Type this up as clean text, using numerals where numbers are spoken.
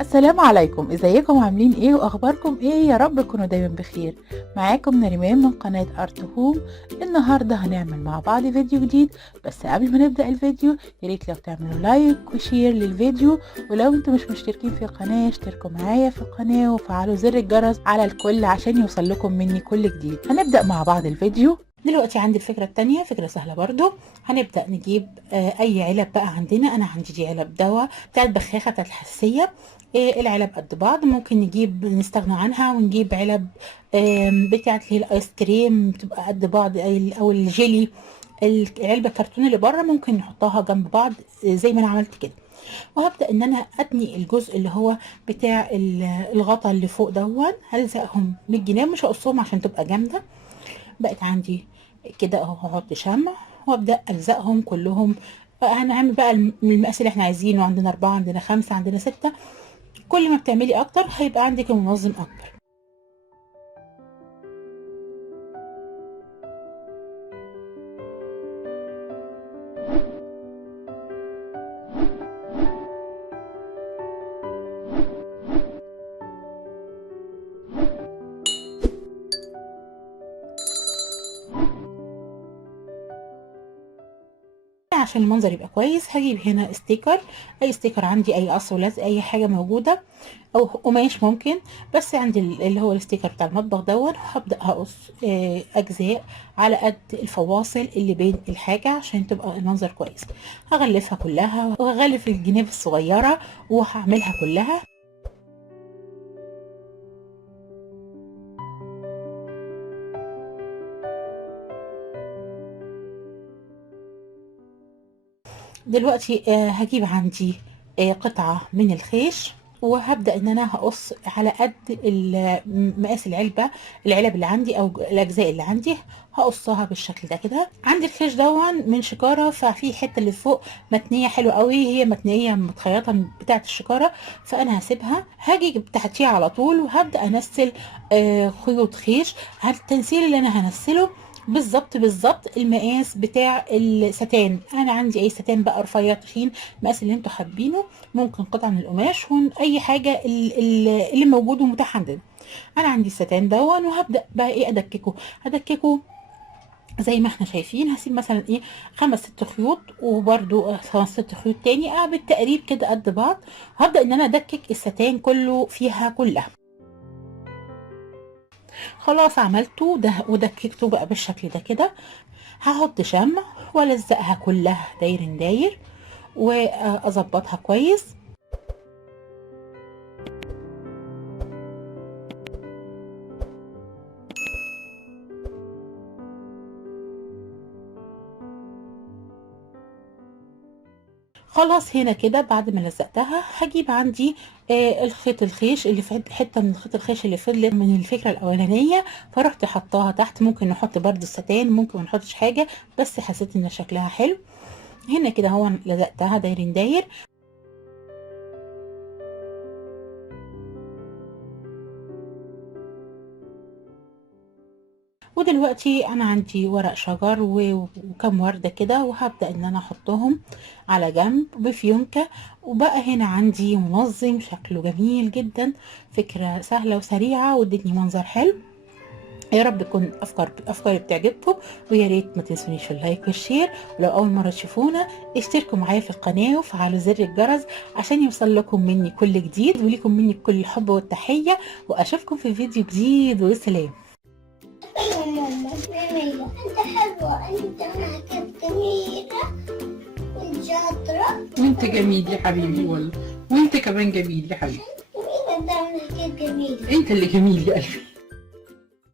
السلام عليكم، ازيكم عاملين ايه واخباركم ايه؟ يا رب تكونوا دايما بخير. معاكم نريمان من قناة ارت هوم. النهاردة هنعمل مع بعض فيديو جديد، بس قبل ما نبدأ الفيديو ياريت لو تعملوا لايك وشير للفيديو، ولو انتم مش مشتركين في القناة اشتركوا معايا في القناة وفعلوا زر الجرس على الكل عشان يوصل لكم مني كل جديد. هنبدأ مع بعض الفيديو. دلوقتي عندي الفكرة التانية، فكرة سهلة برضو. هنبدأ نجيب اي علب بقى عندنا. انا عندي دي علب دواء بتاعت بخاخة بتاعت الحساسية. العلب قد بعض، ممكن نستغنى عنها ونجيب علب بتاعت اللي هي الايس كريم بتبقى قد بعض، او الجيلي. العلبة الكرتون اللي بره ممكن نحطها جنب بعض زي ما انا عملت كده. وهبدأ ان انا اتني الجزء اللي هو بتاع الغطا اللي فوق دون. هلزقهم بالجناب، مش هقصهم عشان تبقى جامدة. بقت عندي كده اهو. هحط شمع وابدأ الزقهم كلهم. هنعمل بقى المقاس اللي احنا عايزينه. عندنا 4، عندنا 5، عندنا 6. كل ما بتعملي اكتر هيبقى عندك المنظم اكبر. عشان المنظر يبقى كويس هجيب هنا ستيكر، اي ستيكر عندي، اي قص ولزق، اي حاجه موجوده، او قماش ممكن. بس عندي اللي هو الستيكر بتاع المطبخ دون. هبدا هقص اجزاء على قد الفواصل اللي بين الحاجه عشان تبقى المنظر كويس. هغلفها كلها وهغلف الجناب الصغيره وهعملها كلها. دلوقتي هجيب عندي قطعة من الخيش، وهبدأ ان انا هقص على قد مقاس العلب اللي عندي او الاجزاء اللي عندي. هقصها بالشكل ده كده. عندي الخيش دون من شكارة، ففي حتة اللي فوق متنية حلوة قوي، هي متنية متخيطة بتاعة الشكارة، فانا هسيبها. هاجي تحتيها على طول وهبدأ انسل خيوط خيش. التنسيل اللي انا هنسله بالظبط المقاس بتاع الستان. انا عندي اي ستان بقى، رفيع تخين، المقاس اللي انتوا حابينه. ممكن قطعه من القماش، اي حاجه اللي موجود ومتاح عندنا. انا عندي الستان دون، وهبدا بقى ايه هدككه زي ما احنا شايفين. هسيب مثلا ايه 5-6 خيوط، وبرده 5-6 خيوط تاني بالتقريب كده قد بعض. وهبدا ان انا ادكك الستان كله فيها كلها. خلاص عملته ده ودككته بقى بالشكل ده كده. هحط شمع والزقها كلها داير واظبطها كويس. خلاص هنا كده بعد ما لزقتها هجيب عندي الخيط الخيش اللي في حته من الخيط الخيش اللي فضلت من الفكره الاولانيه، فرحت حطاها تحت. ممكن نحط برده الستان، ممكن ما نحطش حاجه، بس حسيت ان شكلها حلو. هنا كده هو لزقتها داير. ودلوقتي انا عندي ورق شجر وكم وردة كده، وهبدأ ان انا احطهم على جنب بفيونكة. وبقى هنا عندي منظم شكله جميل جدا. فكرة سهلة وسريعة وادتني منظر حلو. يا رب تكون افكاري بتعجبكم، ويا ريت ما تنسونيش في اللايك والشير. ولو اول مره تشوفونا اشتركوا معايا في القناه وفعلوا زر الجرس عشان يوصل لكم مني كل جديد، وليكم مني كل الحب والتحيه. واشوفكم في فيديو جديد، وسلام. يا ماما جميلة، انت حلوة، انت معك جميلة وانت شاطرة. وانت جميل يا حبيبي والله، وانت كمان جميل يا حبيبي. مين انت معك جميلة؟ انت اللي جميل يا قلبي.